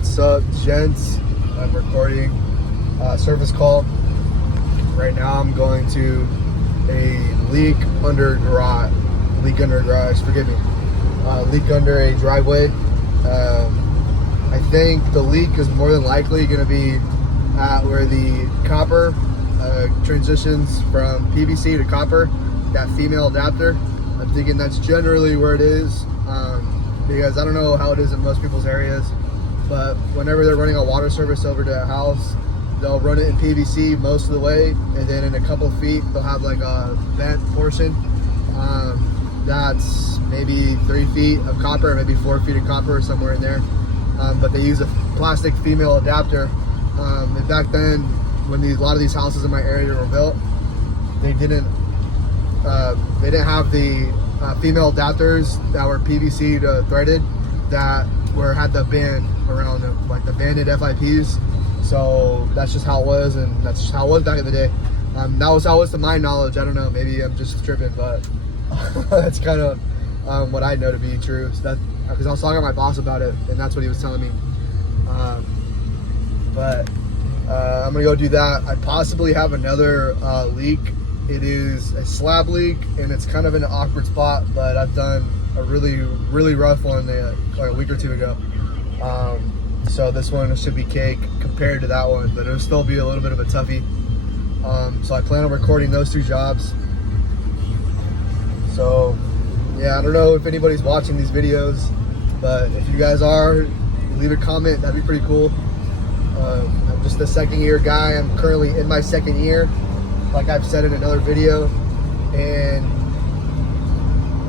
What's up, gents? I'm recording a service call. Right now I'm going to a leak under a garage, leak under a driveway. I think the leak is more than likely going to be at where the copper transitions from PVC to copper, that female adapter. I'm thinking that's generally where it is, because I don't know how it is in most people's areas, but whenever they're running a water service over to a house, they'll run it in PVC most of the way, and then in a couple feet they'll have like a vent portion that's maybe 3 feet of copper, maybe 4 feet of copper, somewhere in there. But they use a plastic female adapter. And back then, when a lot of these houses in my area were built, they didn't have the female adapters that were PVC to threaded that had the band around them, like the banded FIPs. So that's just how it was, and that's just how it was back in the day. That was how it was to my knowledge. I don't know, maybe I'm just tripping, but that's kind of what I know to be true. So because I was talking to my boss about it, and that's what he was telling me. But I'm gonna go do that. I possibly have another leak. It is a slab leak, and it's kind of in an awkward spot, but I've done a really rough one like a week or two ago. So this one should be cake compared to that one, but it'll still be a little bit of a toughie. So I plan on recording those two jobs. So yeah, I don't know if anybody's watching these videos, but if you guys are, leave a comment. That'd be pretty cool. I'm just a second year guy. I'm currently in my second year, like I've said in another video, and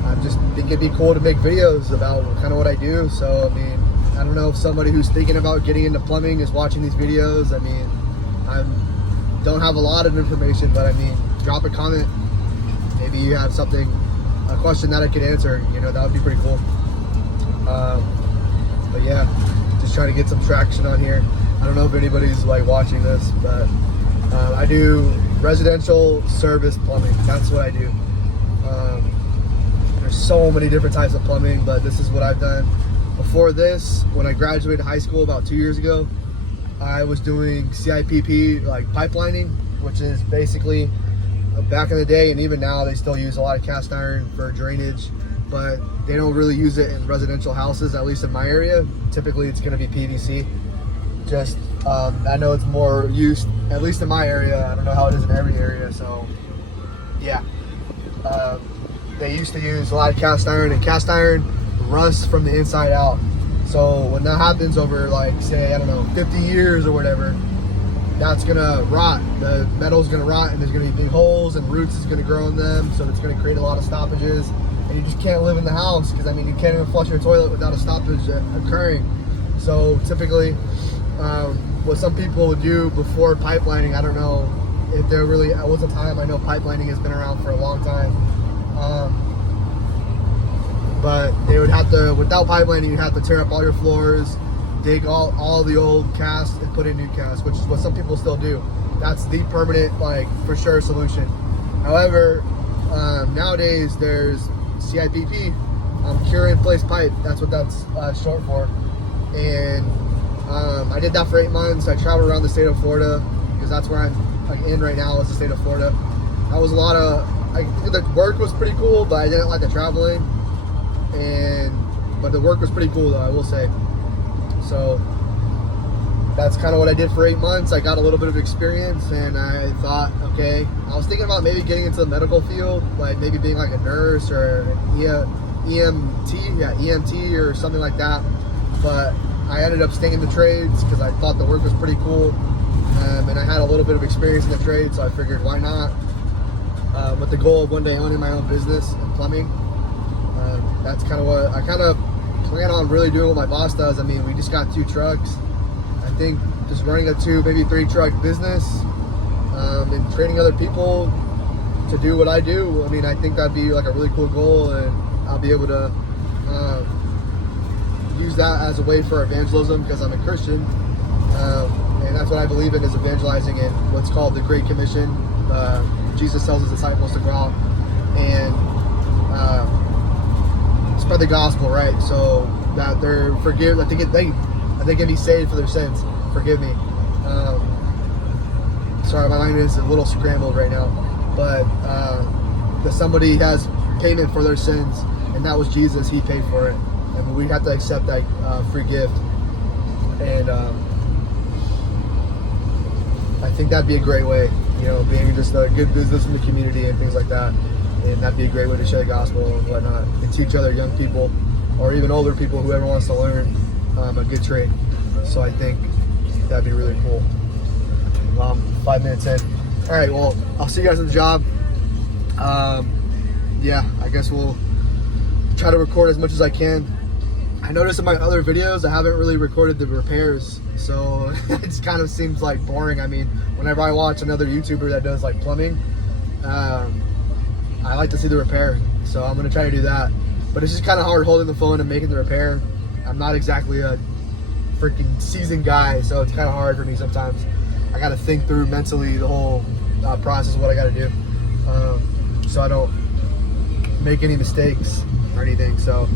I just think it'd be cool to make videos about kind of what I do. So I mean, I don't know if somebody who's thinking about getting into plumbing is watching these videos. I mean, I don't have a lot of information, but I mean, drop a comment. Maybe you have something, a question that I could answer. You know, that would be pretty cool. But yeah, just trying to get some traction on here. I don't know if anybody's like watching this, but I do residential service plumbing. That's what I do. There's so many different types of plumbing, but this is what I've done. Before this, when I graduated high school about 2 years ago, I was doing CIPP, like pipelining, which is basically back in the day, and even now they still use a lot of cast iron for drainage, but they don't really use it in residential houses, at least in my area. Typically it's going to be PVC. Just I know it's more used, at least in my area. I don't know how it is in every area. So yeah, they used to use a lot of cast iron, and cast iron rusts from the inside out. So when that happens over, like, say, I don't know, 50 years or whatever, that's gonna rot. The metal's gonna rot, and there's gonna be big holes, and roots is gonna grow in them, so it's gonna create a lot of stoppages, and you just can't live in the house, because I mean, you can't even flush your toilet without a stoppage occurring. So typically, what some people would do before pipelining, I don't know if there really was a time. I know pipelining has been around for a long time, but they would have to, without pipelining, you have to tear up all your floors, dig all the old cast and put in new cast, which is what some people still do. That's the permanent, like, for sure solution. However, nowadays there's CIPP, cure in place pipe. That's what that's short for. And I did that for 8 months. I traveled around the state of Florida, because that's where I'm like in right now, is the state of Florida. That was a lot of, I think the work was pretty cool, but I didn't like the traveling. But the work was pretty cool, though, I will say. So that's kind of what I did for 8 months. I got a little bit of experience, and I thought, okay, I was thinking about maybe getting into the medical field, like maybe being like a nurse or an EMT or something like that. But I ended up staying in the trades because I thought the work was pretty cool, and I had a little bit of experience in the trade, so I figured, why not? With the goal of one day owning my own business in plumbing. That's kind of what I kind of plan on really doing what my boss does. I mean, we just got 2 trucks. I think just running a 2, maybe 3 truck business, and training other people to do what I do. I mean, I think that'd be like a really cool goal, and I'll be able to use that as a way for evangelism, because I'm a Christian, and that's what I believe in, is evangelizing in what's called the Great Commission. Jesus tells his disciples to go out and spread the gospel, right? So that they're forgiven, that they they can be saved for their sins. Forgive me. Sorry, my mind is a little scrambled right now. But that somebody has payment for their sins, and that was Jesus. He paid for it, and we have to accept that free gift. And I think that'd be a great way, you know, being just a good business in the community and things like that. And that'd be a great way to share the gospel and whatnot, and teach other young people or even older people, whoever wants to learn a good trade. So I think that'd be really cool. 5 minutes in. All right, well, I'll see you guys at the job. Yeah, I guess we'll try to record as much as I can. I noticed in my other videos I haven't really recorded the repairs, so it just kind of seems like boring. I mean, whenever I watch another YouTuber that does like plumbing, I like to see the repair, so I'm gonna try to do that. But it's just kind of hard holding the phone and making the repair. I'm not exactly a freaking seasoned guy, so it's kind of hard for me sometimes. I gotta think through mentally the whole process of what I gotta do, so I don't make any mistakes or anything. So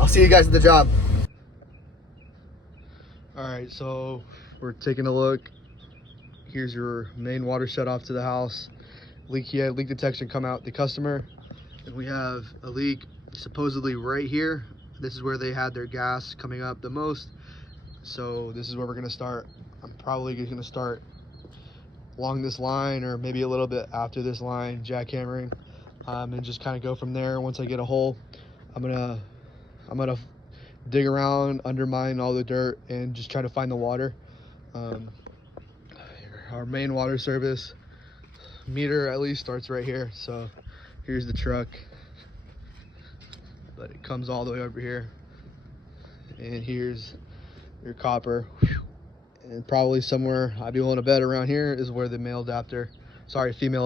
I'll see you guys at the job. All right, so we're taking a look. Here's your main water shut off to the house. Leak detection come out the customer, and we have a leak supposedly right here. This is where they had their gas coming up the most, so this is where we're going to start. I'm probably going to start along this line, or maybe a little bit after this line, jackhammering, and just kind of go from there. Once I get a hole, I'm gonna dig around, undermine all the dirt, and just try to find the water. Our main water service meter at least starts right here. So here's the truck, but it comes all the way over here, and here's your copper. And probably somewhere, I'd be willing to bet around here is where the female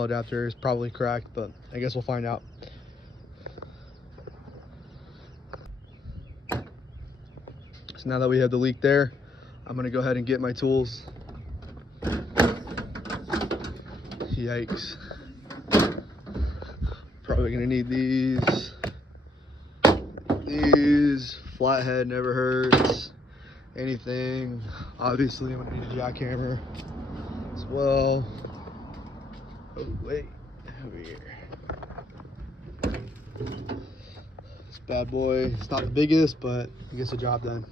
adapter is probably cracked, but I guess we'll find out. So now that we have the leak there, I'm gonna go ahead and get my tools. Yikes. Probably gonna need these. Flathead never hurts. Anything. Obviously, I'm gonna need a jackhammer as well. Oh, wait. Over here. This bad boy, it's not the biggest, but it gets the job done.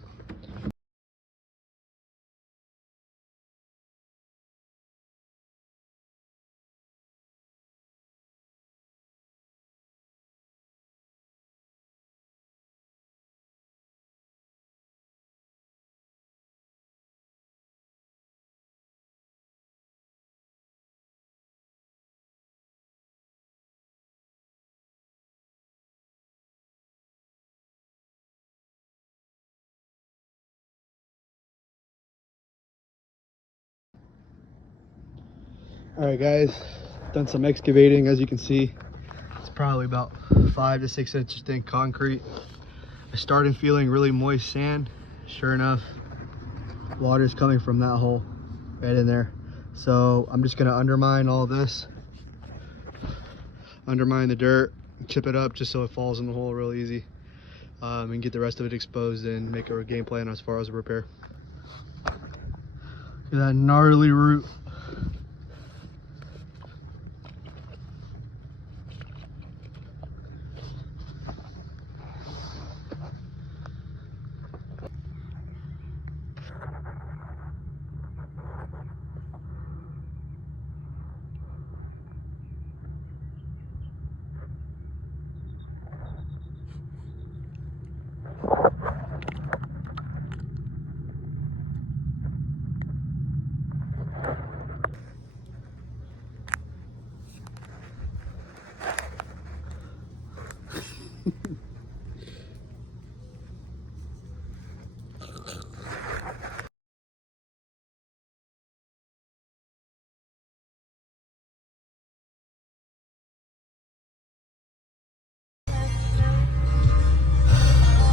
All right, guys, done some excavating. As you can see, it's probably about 5 to 6 inches thick concrete. I started feeling really moist sand. Sure enough, water's coming from that hole right in there. So I'm just gonna undermine all this, undermine the dirt, chip it up just so it falls in the hole real easy, and get the rest of it exposed and make a game plan as far as a repair. Look at that gnarly root.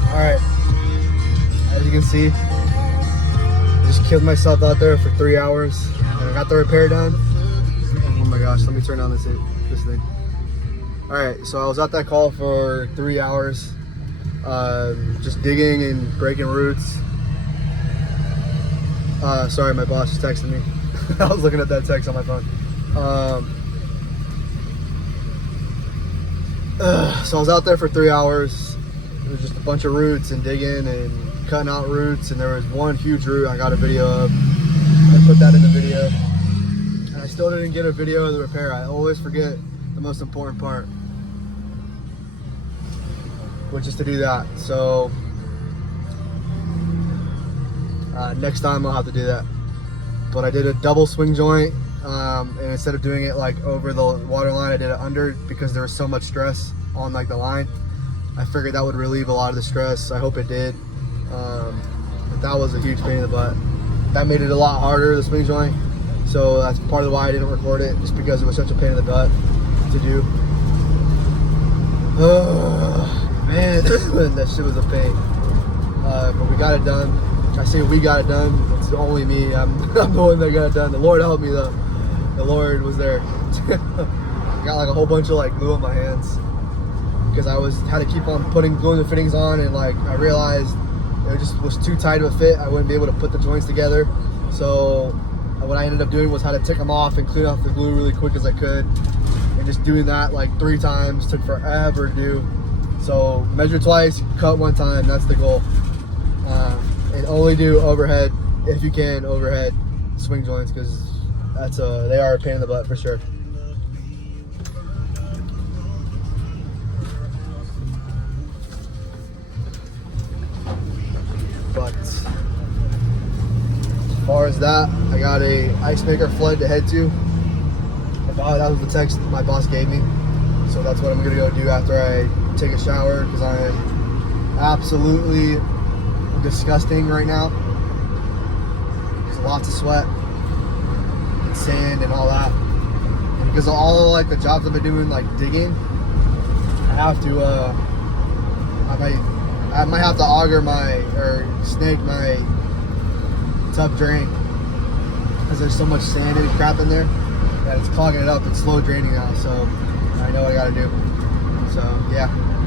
All right, as you can see, I just killed myself out there for 3 hours, and I got the repair done. Oh my gosh, let me turn on this thing. All right, so I was at that call for 3 hours, just digging and breaking roots. Sorry, my boss is texting me. I was looking at that text on my phone. So I was out there for 3 hours. It was just a bunch of roots and digging and cutting out roots, and there was one huge root I got a video of. I put that in the video, and I still didn't get a video of the repair. I always forget the most important part, which is to do that. So next time I'll have to do that. But I did a double swing joint, and instead of doing it like over the water line, I did it under, because there was so much stress on like the line. I figured that would relieve a lot of the stress. I hope it did. But that was a huge pain in the butt. That made it a lot harder, the swing joint. So that's part of why I didn't record it, just because it was such a pain in the butt to do. Man, that shit was a pain. But we got it done. I say we got it done. It's only me. I'm the one that got it done. The Lord helped me though. The Lord was there. I got like a whole bunch of like glue on my hands, because I had to keep on gluing the fittings on, and like I realized it just was too tight of a fit. I wouldn't be able to put the joints together. So what I ended up doing was had to take them off and clean off the glue really quick as I could. And just doing that like 3 times took forever to do. So measure twice, cut 1 time. That's the goal. And only do overhead, if you can, overhead swing joints, because they are a pain in the butt for sure. But as far as that, I got a ice maker flood to head to. That was the text my boss gave me. So that's what I'm gonna go do after I take a shower, because I am absolutely disgusting right now. There's lots of sweat and sand and all that. And because of all like the jobs I've been doing, like digging, I have to I might have to auger snake my tub drain, because there's so much sand and crap in there that it's clogging it up. It's slow draining now, so I know what I gotta do. So yeah.